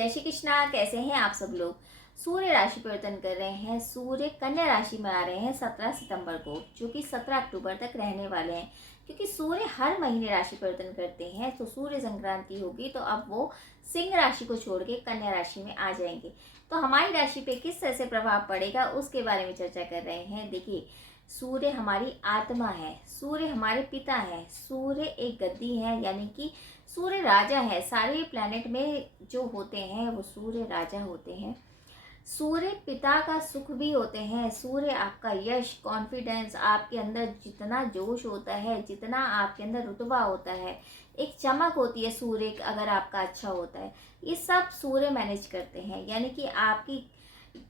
जय श्री कृष्णा। कैसे हैं आप सब लोग। सूर्य राशि परिवर्तन कर रहे हैं। सूर्य कन्या राशि में आ रहे हैं 17 सितंबर को, जो कि 17 अक्टूबर तक रहने वाले हैं। क्योंकि सूर्य हर महीने राशि परिवर्तन करते हैं, तो सूर्य संक्रांति होगी तो अब वो सिंह राशि को छोड़ के कन्या राशि में आ जाएंगे। तो हमारी राशि पे किस तरह से प्रभाव पड़ेगा उसके बारे में चर्चा कर रहे हैं। देखिए, सूर्य हमारी आत्मा है, सूर्य हमारे पिता है, सूर्य एक गद्दी है, यानी कि सूर्य राजा है। सारे प्लैनेट में जो होते हैं वो सूर्य राजा होते हैं। सूर्य पिता का सुख भी होते हैं। सूर्य आपका यश, कॉन्फिडेंस, आपके अंदर जितना जोश होता है, जितना आपके अंदर रुतबा होता है, एक चमक होती है सूर्य अगर आपका अच्छा होता है, ये सब सूर्य मैनेज करते हैं। यानी कि आपकी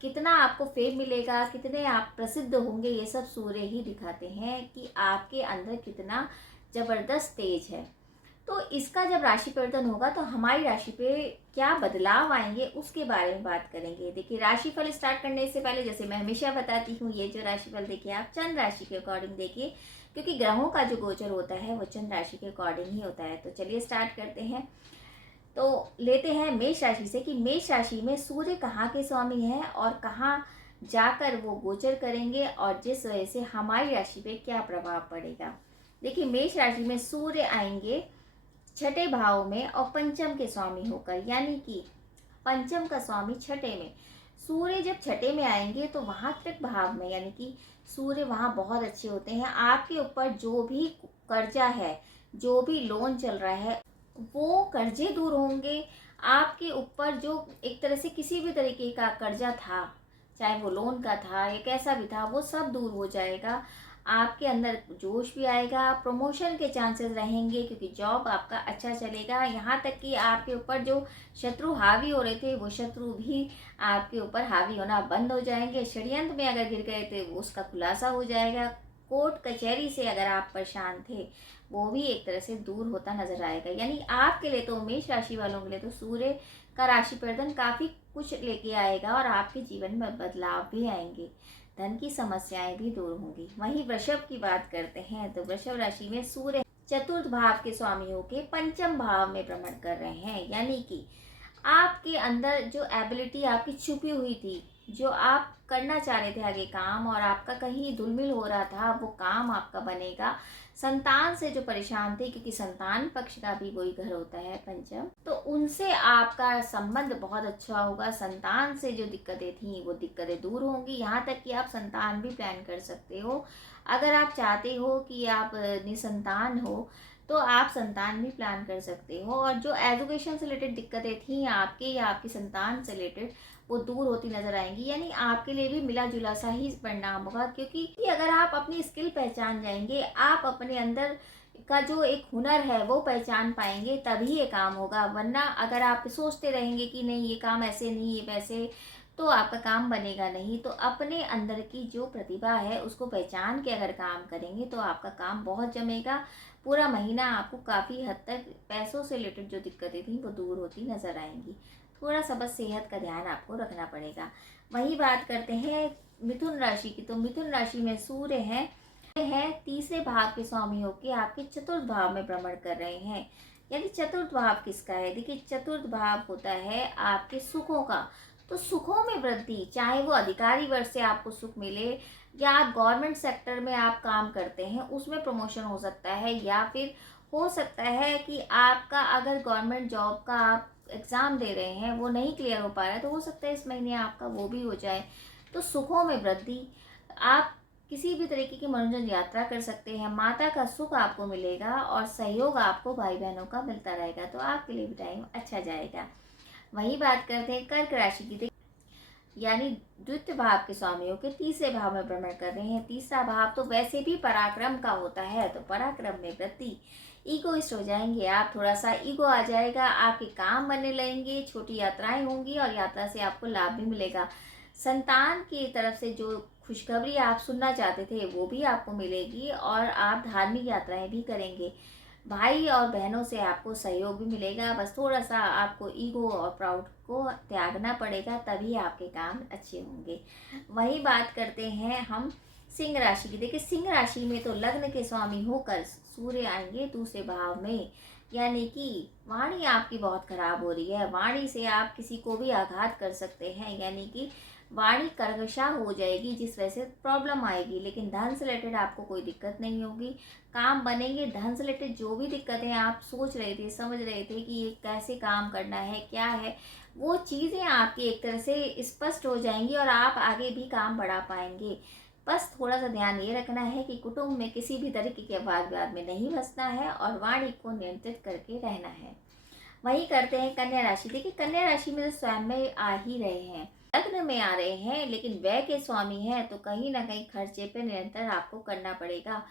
कितना आपको फेम मिलेगा, कितने आप प्रसिद्ध होंगे, ये सब सूर्य ही दिखाते हैं कि आपके अंदर कितना जबरदस्त तेज है। तो इसका जब राशि परिवर्तन होगा तो हमारी राशि पे क्या बदलाव आएंगे उसके बारे में बात करेंगे। देखिए, राशिफल स्टार्ट करने से पहले जैसे मैं हमेशा बताती हूँ, ये जो राशिफल देखिए आप चंद्र राशि के अकॉर्डिंग देखिए, क्योंकि ग्रहों का जो गोचर होता है वो चंद्र राशि के अकॉर्डिंग ही होता है। तो चलिए स्टार्ट करते हैं। तो लेते हैं मेष राशि से कि मेष राशि में सूर्य कहाँ के स्वामी हैं और कहाँ जाकर वो गोचर करेंगे और जिस वजह से हमारी राशि पे क्या प्रभाव पड़ेगा। देखिए, मेष राशि में सूर्य आएंगे छठे भाव में और पंचम के स्वामी होकर, यानी कि पंचम का स्वामी छठे में। सूर्य जब छठे में आएंगे तो वहां तृक भाव में, यानी कि सूर्य वहां बहुत अच्छे होते हैं। आपके ऊपर जो भी कर्जा है, जो भी लोन चल रहा है, वो कर्जे दूर होंगे। आपके ऊपर जो एक तरह से किसी भी तरीके का कर्जा था, चाहे वो लोन का था या कैसा भी था, वो सब दूर हो जाएगा। आपके अंदर जोश भी आएगा, प्रमोशन के चांसेस रहेंगे क्योंकि जॉब आपका अच्छा चलेगा। यहाँ तक कि आपके ऊपर जो शत्रु हावी हो रहे थे वो शत्रु भी आपके ऊपर हावी होना बंद हो जाएंगे। षड्यंत्र में अगर गिर गए थे वो उसका खुलासा हो जाएगा। कोर्ट कचहरी से अगर आप परेशान थे वो भी एक तरह से दूर होता नजर आएगा। यानी आपके लिए तो, मेष राशि वालों के लिए तो सूर्य का राशि परिवर्तन काफी कुछ लेके आएगा और आपके जीवन में बदलाव भी आएंगे। धन की समस्याएं भी दूर होंगी। वहीं वृषभ की बात करते हैं तो वृषभ राशि में सूर्य चतुर्थ भाव के स्वामी होके पंचम भाव में भ्रमण कर रहे हैं। यानी कि आपके अंदर जो एबिलिटी आपकी छुपी हुई थी, जो आप करना चाह रहे थे आगे काम, और आपका कहीं धुलमिल हो रहा था, वो काम आपका बनेगा। संतान से जो परेशान थे, क्योंकि संतान पक्ष का भी वही घर होता है पंचम, तो उनसे आपका संबंध बहुत अच्छा होगा। संतान से जो दिक्कतें थी वो दिक्कतें दूर होंगी। यहाँ तक कि आप संतान भी प्लान कर सकते हो। अगर आप चाहते हो कि आप निसंतान हो तो आप संतान भी प्लान कर सकते हो। और जो एजुकेशन से रिलेटेड दिक्कतें थी आपके या आपकी संतान से रिलेटेड, वो दूर होती नजर आएंगी। यानी आपके लिए भी मिला जुला सा ही परिणाम होगा, क्योंकि अगर आप अपनी स्किल पहचान जाएंगे, आप अपने अंदर का जो एक हुनर है वो पहचान पाएंगे, तभी ये काम होगा। वरना अगर आप सोचते रहेंगे कि नहीं ये काम ऐसे नहीं, ये वैसे, तो आपका काम बनेगा नहीं। तो अपने अंदर की जो प्रतिभा है उसको पहचान के अगर काम करेंगे तो आपका काम बहुत जमेगा। पूरा महीना आपको काफ़ी हद तक पैसों से रिलेटेड जो दिक्कतें थी वो दूर होती नजर आएंगी। थोड़ा सा बस सेहत का ध्यान आपको रखना पड़ेगा। वही बात करते हैं मिथुन राशि की। तो मिथुन राशि में सूर्य है तीसरे भाव के स्वामी होकर आपके चतुर्थ भाव में भ्रमण कर रहे हैं। यानी चतुर्थ भाव किसका है? देखिए, चतुर्थ भाव होता है आपके सुखों का। तो सुखों में वृद्धि, चाहे वो अधिकारी वर्ग से आपको सुख मिले या आप गवर्नमेंट सेक्टर में आप काम करते हैं उसमें प्रमोशन हो सकता है, या फिर हो सकता है कि आपका अगर गवर्नमेंट जॉब का आप एग्ज़ाम दे रहे हैं वो नहीं क्लियर हो पा रहा है, तो हो सकता है इस महीने आपका वो भी हो जाए। तो सुखों में वृद्धि, आप किसी भी तरीके की मनोरंजन यात्रा कर सकते हैं। माता का सुख आपको मिलेगा और सहयोग आपको भाई बहनों का मिलता रहेगा, तो आपके लिए भी टाइम अच्छा जाएगा। वही बात करते हैं कर्क राशि की। यानी द्वितीय भाव के स्वामियों के तीसरे भाव में भ्रमण कर रहे हैं। तीसरा भाव तो वैसे भी पराक्रम का होता है, तो पराक्रम में वृद्धि, ईगोइस्ट हो जाएंगे आप, थोड़ा सा ईगो आ जाएगा, आपके काम बनने लगेंगे, छोटी यात्राएं होंगी और यात्रा से आपको लाभ भी मिलेगा। संतान की तरफ से जो खुशखबरी आप सुनना चाहते थे वो भी आपको मिलेगी और आप धार्मिक यात्राएं भी करेंगे। भाई और बहनों से आपको सहयोग भी मिलेगा। बस थोड़ा सा आपको ईगो और प्राउड को त्यागना पड़ेगा, तभी आपके काम अच्छे होंगे। वही बात करते हैं हम सिंह राशि की। देखिए, सिंह राशि में तो लग्न के स्वामी होकर सूर्य आएंगे दूसरे भाव में। यानी कि वाणी आपकी बहुत खराब हो रही है, वाणी से आप किसी को भी आघात कर सकते हैं, यानी कि वाणी कर्कशा हो जाएगी जिस वजह से प्रॉब्लम आएगी। लेकिन धन से रिलेटेड आपको कोई दिक्कत नहीं होगी, काम बनेंगे। धन से रिलेटेड जो भी दिक्कतें आप सोच रहे थे, समझ रहे थे कि ये कैसे काम करना है, क्या है, वो चीज़ें आपकी एक तरह से स्पष्ट हो जाएंगी और आप आगे भी काम बढ़ा पाएंगे। बस थोड़ा सा ध्यान ये रखना है कि कुटुंब में किसी भी तरीके के वाद विवाद में नहीं फंसना है और वाणी को नियंत्रित करके रहना है। वही करते हैं कन्या राशि। देखिए कन्या राशि में तो स्वयं में आ ही रहे हैं, लग्न में आ रहे हैं, लेकिन व्यय के स्वामी हैं, तो कहीं ना कहीं खर्चे पे निरंतर आपको करना पड़ेगा।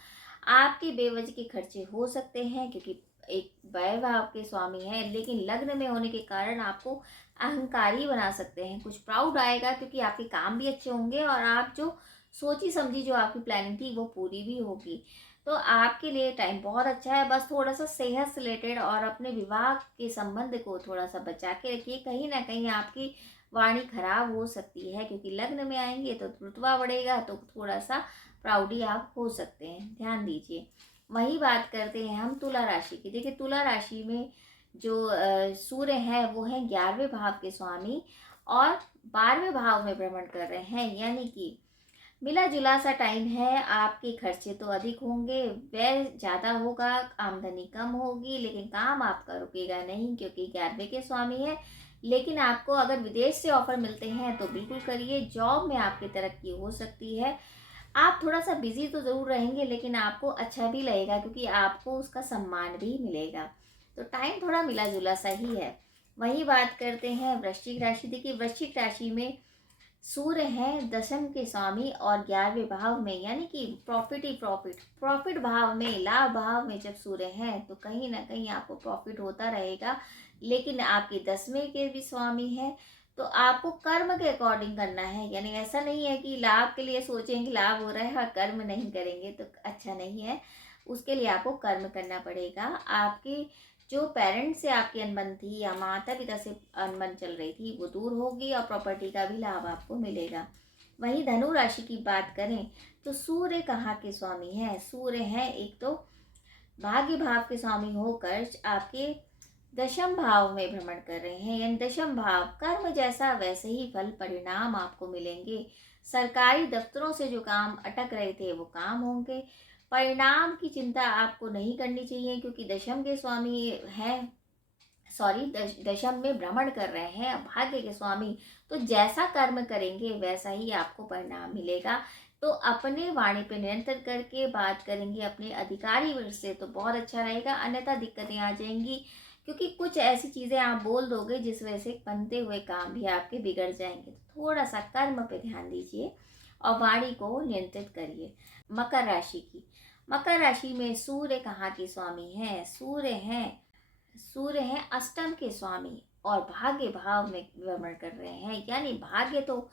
आपके बेवजह के खर्चे हो सकते हैं क्योंकि एक व्यय भाव के स्वामी है, लेकिन लग्न में होने के कारण आपको अहंकारी बना सकते हैं। कुछ प्राउड आएगा क्योंकि आपके काम भी अच्छे होंगे और आप जो सोची समझी जो आपकी प्लानिंग थी वो पूरी भी होगी। तो आपके लिए टाइम बहुत अच्छा है। बस थोड़ा सा सेहत से रिलेटेड और अपने विवाह के संबंध को थोड़ा सा बचा के रखिए। कहीं ना कहीं आपकी वाणी खराब हो सकती है क्योंकि लग्न में आएंगे तो रुतबा बढ़ेगा, तो थोड़ा सा प्राउडी आप हो सकते हैं, ध्यान दीजिए। वही बात करते हैं हम तुला राशि की। देखिए तुला राशि में जो सूर्य है वो है 11वें भाव के स्वामी और 12वें भाव में भ्रमण कर रहे हैं, यानी कि मिला जुला सा टाइम है। आपके खर्चे तो अधिक होंगे, व्यय ज़्यादा होगा, आमदनी कम होगी, लेकिन काम आपका रुकेगा नहीं क्योंकि 11वें के स्वामी है। लेकिन आपको अगर विदेश से ऑफर मिलते हैं तो बिल्कुल करिए, जॉब में आपकी तरक्की हो सकती है। आप थोड़ा सा बिजी तो ज़रूर रहेंगे लेकिन आपको अच्छा भी लगेगा क्योंकि आपको उसका सम्मान भी मिलेगा। तो टाइम थोड़ा मिला जुला सा ही है। वही बात करते हैं वृश्चिक राशि। देखिए वृश्चिक राशि में सूर्य है दशम के स्वामी और 11वें भाव में, यानी कि प्रॉफिट ही प्रॉफिट, प्रॉफिट भाव में, लाभ भाव में जब सूर्य है तो कहीं ना कहीं आपको प्रॉफिट होता रहेगा। लेकिन आपके 10वें के भी स्वामी है, तो आपको कर्म के अकॉर्डिंग करना है। यानी ऐसा नहीं है कि लाभ के लिए सोचेंगे लाभ हो रहा है और कर्म नहीं करेंगे तो अच्छा नहीं है। उसके लिए आपको कर्म करना पड़ेगा। आपके जो पेरेंट्स से आपकी अनबन थी या माता पिता से अनबन चल रही थी वो दूर होगी और प्रॉपर्टी का भी लाभ आपको मिलेगा। वहीं धनु राशि की बात करें तो सूर्य कहाँ के स्वामी है? सूर्य है एक तो भाग्य भाव के स्वामी होकर आपके दशम भाव में भ्रमण कर रहे हैं, यानी दशम भाव कर्म जैसा वैसे ही फल परिणाम आपको मिलेंगे। सरकारी दफ्तरों से जो काम अटक रहे थे वो काम होंगे। परिणाम की चिंता आपको नहीं करनी चाहिए क्योंकि दशम के स्वामी हैं, सॉरी दशम में भ्रमण कर रहे हैं भाग्य के स्वामी, तो जैसा कर्म करेंगे वैसा ही आपको परिणाम मिलेगा। तो अपने वाणी पे नियंत्रण करके बात करेंगे अपने अधिकारी वर्ग से तो बहुत अच्छा रहेगा, अन्यथा दिक्कतें आ जाएंगी क्योंकि कुछ ऐसी चीज़ें आप बोल दोगे जिस वजह से बनते हुए काम भी आपके बिगड़ जाएंगे। तो थोड़ा सा कर्म पे ध्यान दीजिए और वाणी को नियंत्रित करिए। मकर राशि की, मकर राशि में सूर्य कहाँ के स्वामी हैं? सूर्य है अष्टम के स्वामी और भाग्य भाव में भ्रमण कर रहे हैं, यानी भाग्य तो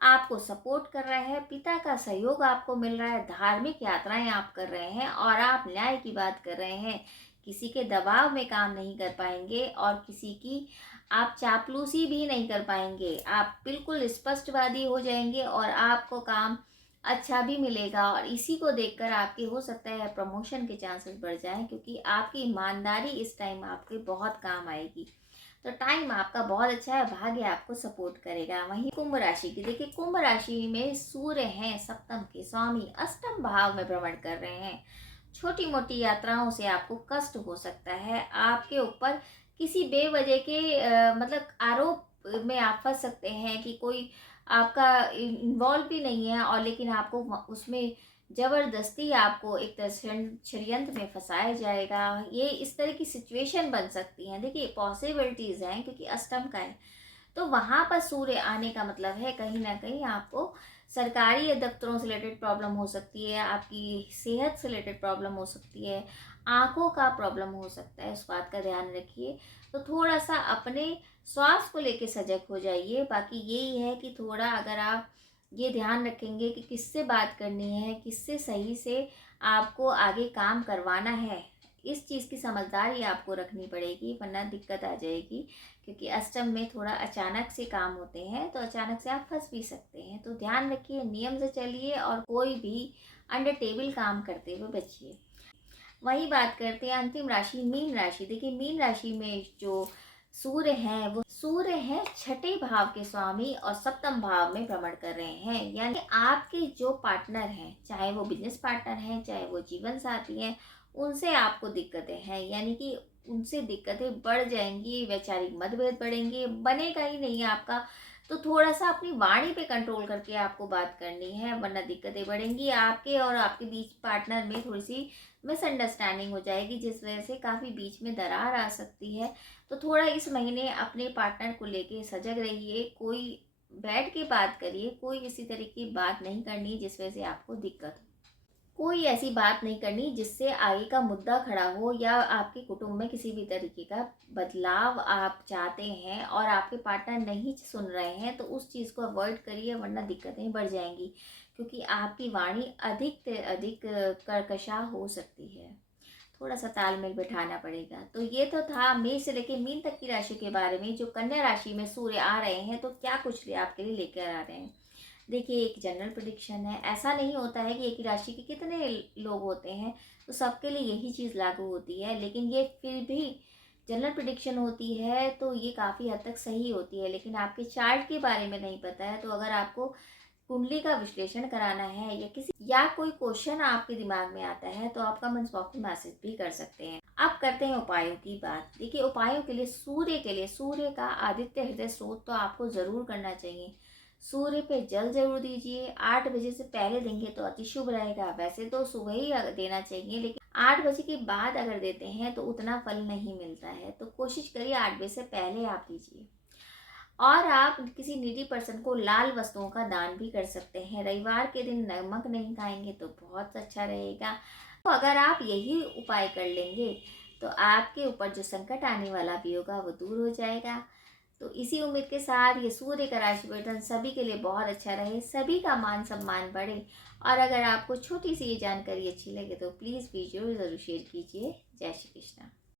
आपको सपोर्ट कर रहा है, पिता का सहयोग आपको मिल रहा है, धार्मिक यात्राएं आप कर रहे हैं और आप न्याय की बात कर रहे हैं। किसी के दबाव में काम नहीं कर पाएंगे और किसी की आप चापलूसी भी नहीं कर पाएंगे। आप बिल्कुल स्पष्टवादी हो जाएंगे और आपको काम अच्छा भी मिलेगा और इसी को देखकर आपके हो सकता है प्रमोशन के चांसेस बढ़ जाएं क्योंकि आपकी ईमानदारी इस टाइम आपके बहुत काम आएगी। तो टाइम आपका बहुत अच्छा है, भाग्य आपको सपोर्ट करेगा। वहीं कुंभ राशि की, देखिए कुंभ राशि में सूर्य हैं सप्तम के स्वामी, अष्टम भाव में भ्रमण कर रहे हैं। छोटी मोटी यात्राओं से आपको कष्ट हो सकता है, आपके ऊपर किसी बेवजह के मतलब आरोप में आप फंस सकते हैं कि कोई आपका इन्वॉल्व भी नहीं है और लेकिन आपको उसमें जबरदस्ती आपको एक तरह से षड्यंत्र में फंसाया जाएगा। ये इस तरह की सिचुएशन बन सकती हैं। देखिए पॉसिबिलिटीज हैं क्योंकि अष्टम का है, तो वहां पर सूर्य आने का मतलब है कहीं ना कहीं आपको सरकारी दफ्तरों से रिलेटेड प्रॉब्लम हो सकती है, आपकी सेहत से रिलेटेड प्रॉब्लम हो सकती है, आंखों का प्रॉब्लम हो सकता है, उस बात का ध्यान रखिए। तो थोड़ा सा अपने स्वास्थ्य को लेके सजग हो जाइए। बाकी यही है कि थोड़ा अगर आप ये ध्यान रखेंगे कि किससे बात करनी है, किससे सही से आपको आगे काम करवाना है, इस चीज़ की समझदारी आपको रखनी पड़ेगी वरना दिक्कत आ जाएगी क्योंकि अष्टम में थोड़ा अचानक से काम होते हैं तो अचानक से आप फंस भी सकते हैं। तो ध्यान रखिए, नियम से चलिए और कोई भी अंडर टेबल काम करते हुए बचिए। वही बात करते हैं अंतिम राशि मीन राशि। देखिए मीन राशि में जो सूर्य हैं वो सूर्य है छठे भाव के स्वामी और सप्तम भाव में भ्रमण कर रहे हैं। यानी आपके जो पार्टनर हैं, चाहे वो बिजनेस पार्टनर हैं, चाहे वो जीवन साथी हैं, उनसे आपको दिक्कतें हैं। यानी कि उनसे दिक्कतें बढ़ जाएंगी, वैचारिक मतभेद बढ़ेंगे, बनेगा ही नहीं आपका। तो थोड़ा सा अपनी वाणी पे कंट्रोल करके आपको बात करनी है, वरना दिक्कतें बढ़ेंगी। आपके और आपके बीच पार्टनर में थोड़ी सी मिसअंडरस्टैंडिंग हो जाएगी, जिस वजह से काफ़ी बीच में दरार आ सकती है। तो थोड़ा इस महीने अपने पार्टनर को लेके सजग रहिए। कोई बैठ के बात करिए, कोई इसी तरह की बात नहीं करनी जिस वजह से आपको दिक्कत हो। कोई ऐसी बात नहीं करनी जिससे आगे का मुद्दा खड़ा हो, या आपके कुटुंब में किसी भी तरीके का बदलाव आप चाहते हैं और आपके पार्टनर नहीं सुन रहे हैं, तो उस चीज़ को अवॉइड करिए, वरना दिक्कतें बढ़ जाएंगी। क्योंकि आपकी वाणी अधिक से अधिक कर्कशा हो सकती है। थोड़ा सा तालमेल बिठाना पड़ेगा। तो ये तो था मेष से लेके मीन तक की राशि के बारे में। जो कन्या राशि में सूर्य आ रहे हैं, तो क्या कुछ आपके लिए लेकर आ रहे हैं। देखिए एक जनरल प्रिडिक्शन है, ऐसा नहीं होता है कि एक ही राशि के कितने लोग होते हैं तो सबके लिए यही चीज़ लागू होती है। लेकिन ये फिर भी जनरल प्रिडिक्शन होती है, तो ये काफ़ी हद तक सही होती है। लेकिन आपके चार्ट के बारे में नहीं पता है, तो अगर आपको कुंडली का विश्लेषण कराना है या कोई क्वेश्चन आपके दिमाग में आता है, तो आप कमेंट्स बॉक्स में मैसेज भी कर सकते हैं। अब करते हैं उपायों की बात। देखिए उपायों के लिए सूर्य का आदित्य हृदय स्रोत तो आपको ज़रूर करना चाहिए। सूर्य पे जल जरूर दीजिए। 8 बजे से पहले देंगे तो अति शुभ रहेगा। वैसे तो सुबह ही देना चाहिए, लेकिन 8 बजे के बाद अगर देते हैं तो उतना फल नहीं मिलता है। तो कोशिश करिए 8 बजे से पहले आप दीजिए। और आप किसी नीडी पर्सन को लाल वस्तुओं का दान भी कर सकते हैं। रविवार के दिन नमक नहीं खाएंगे तो बहुत अच्छा रहेगा। तो अगर आप यही उपाय कर लेंगे तो आपके ऊपर जो संकट आने वाला भी होगा वो दूर हो जाएगा। तो इसी उम्मीद के साथ ये सूर्य का राशि परिवर्तन सभी के लिए बहुत अच्छा रहे, सभी का मान सम्मान बढ़े। और अगर आपको छोटी सी ये जानकारी अच्छी लगे तो प्लीज़ वीडियो ज़रूर शेयर कीजिए। जय श्री कृष्णा।